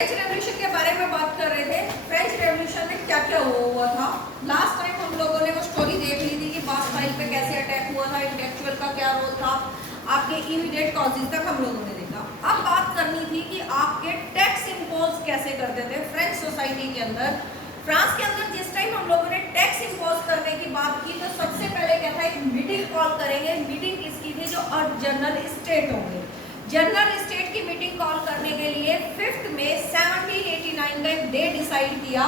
French revolution के बारे में बात कर रहे थे। फ्रेंच रेवोल्यूशन में क्या क्या हुआ था। लास्ट टाइम हम लोगों ने वो स्टोरी देख ली थी कि बास्टाइल पे कैसे अटैक हुआ था, इंटेलेक्चुअल का क्या रोल था, आपके इमीडिएट कॉजेज तक हम लोगों ने देखा। अब बात करनी थी कि आपके टैक्स इम्पोज कैसे करते थे फ्रेंच सोसाइटी के अंदर। फ्रांस के अंदर जिस टाइम हम लोगों ने टैक्स इम्पोज करने की बात की तो सबसे पहले क्या था, एक मीटिंग कॉल करेंगे। मीटिंग किसकी थी? जो जनरल स्टेट होंगे। जनरल स्टेट की मीटिंग कॉल करने के लिए 5 मई 1789 का एक डे डिसाइड किया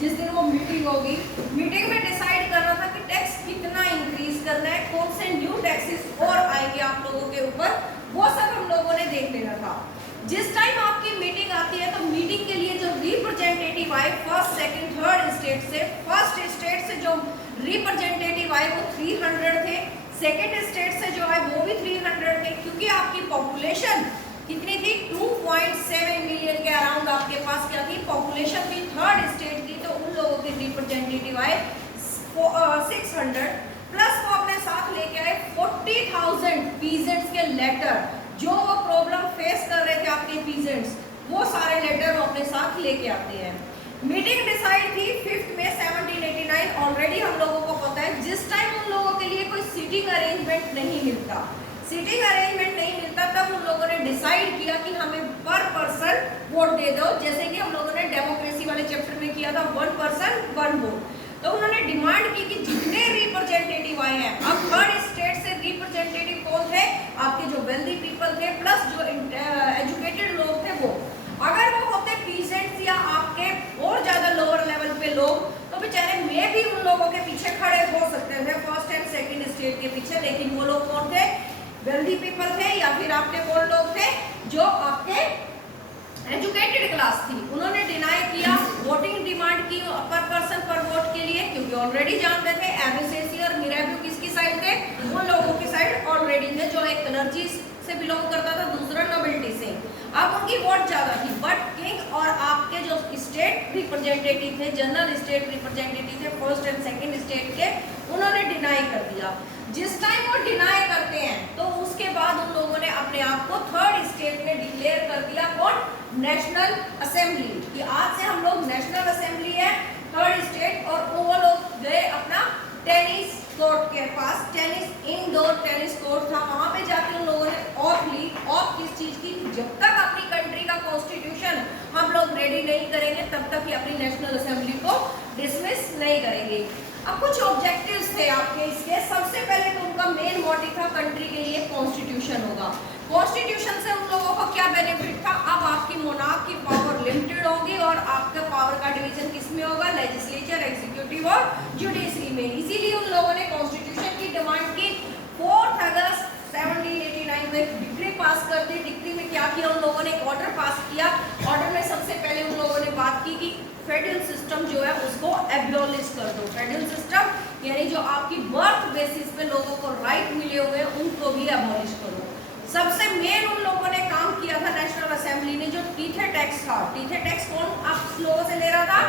जिस दिन वो मीटिंग होगी। मीटिंग में डिसाइड करना था कि टैक्स कितना इंक्रीज करना है, कौन से न्यू टैक्सेस और आएंगे आप लोगों के ऊपर, वो सब हम लोगों ने देख लेना था। जिस टाइम आपकी मीटिंग आती है तो मीटिंग के लिए जो रिप्रेजेंटेटिव आए फर्स्ट सेकंड थर्ड स्टेट से, फर्स्ट स्टेट से जो रिप्रेजेंटेटिव आए वो 300 थे, सेकेंड स्टेट से जो है वो भी 300 थे। क्योंकि आपकी पॉपुलेशन कितनी थी? 2.7 मिलियन के अराउंड आपके पास क्या थी? पॉपुलेशन थी थर्ड स्टेट की। तो उन लोगों के रिप्रेजेंटेटिव आए 600 प्लस वो अपने साथ लेके आए 40,000 पीजेंट्स के लेटर। जो वो प्रॉब्लम फेस कर रहे थे आपके पीजेंट्स, वो सारे लेटर वो अपने साथ लेके आते हैं। मीटिंग डिसाइड थी 5 मई 1789। ऑलरेडी हम लोगों को पता है जिस टाइम उन लोगों के लिए कोई सीटिंग अरेंजमेंट नहीं मिलता, सीटिंग अरेंजमेंट नहीं मिलता, तब उन लोगों ने डिसाइड किया कि हमें पर पर्सन वोट दे दो। जैसे कि हम लोगों ने डेमोक्रेसी वाले चैप्टर में किया था, 1 पर्सन 1 वोट। तो उन्होंने डिमांड की कि जितने रिप्रेजेंटेटिव आए हैं, अब थर्ड स्टेट से रिप्रेजेंटेटिव कौन थे? आपके जो वेल्दी पीपल थे प्लस जो एजुकेटेड लोग थे वो। अगर वो होते पीजेंट्स या आपके और ज्यादा लोअर लेवल पे लोग, तो बेचारे मैं भी उन लोगों के पीछे खड़े हो सकते थे फर्स्ट एंड सेकंड स्टेट के पीछे। लेकिन वो लोग कौन थे? वेल्दी पीपल थे या फिर आपके कौन लोग थे? जो आपके एजुकेटेड क्लास थी। उन्होंने डिनाई किया, वोटिंग डिमांड की पर पर्सन पर वोट के लिए, क्योंकि ऑलरेडी जानते थे एमएसएसी और मिराबियो किसकी साइड थे? उन लोगों की साइड ऑलरेडी थे जो एक क्लर्जी से बिलोंग करता था, दूसरा नोबिलिटी से। अब उनकी वोट ज्यादा थी, बट किंग और आपके जो स्टेट रिप्रेजेंटेटिव थे, जनरल स्टेट रिप्रेजेंटेटिव थे फर्स्ट एंड सेकंड स्टेट के, उन्होंने डिनाई कर दिया। जिस टाइम वो डिनाई करते हैं तो उसके बाद उन लोगों ने अपने आप को थर्ड स्टेट में डिक्लेयर कर दिया। कौन? National assembly. कि आज से हम लोग नेशनल असेंबली है थर्ड स्टेट। और वो लोग गए अपना टेनिस कोर्ट के पास, टेनिस इंडोर टेनिस कोर्ट था, वहां पे जाके उन लोगों ने ऑफ ली। ऑफ किस चीज की? जब तक अपनी कंट्री का कॉन्स्टिट्यूशन हम लोग रेडी नहीं करेंगे तब तक ही अपनी नेशनल असेंबली को डिसमिस नहीं करेंगे। अब कुछ ऑब्जेक्टिव्स थे आपके इसके। सबसे पहले तो उनका मेन मोटिव था कंट्री के लिए कॉन्स्टिट्यूशन होगा। कॉन्स्टिट्यूशन से उन लोगों को क्या बेनिफिट था? अब आपकी मोनार्क की पावर लिमिटेड होगी और आपका पावर का डिवीजन किसमें होगा? लेजिस्लेचर, एग्जीक्यूटिव और जुडिशरी में। इसीलिए उन लोगों ने कॉन्स्टिट्यूशन की डिमांड की। 4 अगस्त 1789 में एक डिक्री पास कर दी। डिक्री में क्या किया उन लोगों ने? एक ऑर्डर पास किया। ऑर्डर में सबसे पहले उन लोगों ने बात की कि फेडरल सिस्टम जो है उसको एब्योलिश कर दो। फेडरल सिस्टम यानी जो आपकी बर्थ बेसिस पे लोगों को राइट मिले हुए हैं उनको भी एबॉलिश करो। सबसे मेन उन लोगों ने काम किया था नेशनल असेंबली ने, जो टीथे टैक्स था। टीथे टैक्स कौन आप लोगों से ले रहा था?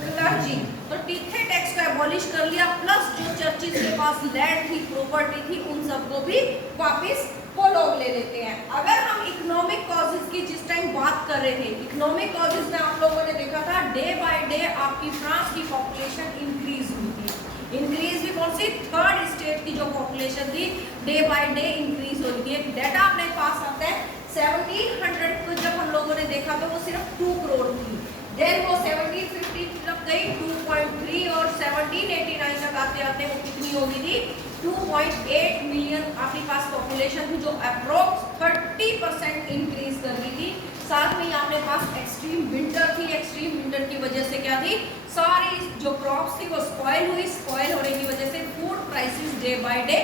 क्लर्जी। तो टीथे टैक्स को एबॉलिश कर लिया। प्लस जो चर्चिज के पास लैंड थी, प्रॉपर्टी थी, उन सबको भी वापस वो लोग ले लेते हैं। अगर हम इकोनॉमिक कॉजेज की जिस टाइम बात कर रहे थे, इकोनॉमिक कॉजेज में आप लोगों ने देखा था डे बाय डे आपकी फ्रांस की पॉपुलेशन इंक्रीज हुई थी। इंक्रीज भी कौन सी? थर्ड स्टेट की जो पॉपुलेशन थी डे बाय डे इंक्रीज हुई थी। एक डाटा अपने पास आता है 1700 को जब हम लोगों ने देखा तो वो सिर्फ 2 करोड़ थी। देन वो 1750 तक गई 2.3 और 1789 तक आते आते वो कितनी हो गई थी? 2.8 मिलियन आपके पास पॉपुलेशन थी, जो अप्रोक्स 30% इंक्रीज कर गई थी। साथ में आपके पास एक्सट्रीम विंटर थी। एक्सट्रीम विंटर की वजह से क्या थी? सारी जो क्रॉप्स थी वो स्पॉइल हुई। स्पॉइल होने की वजह से food prices day by day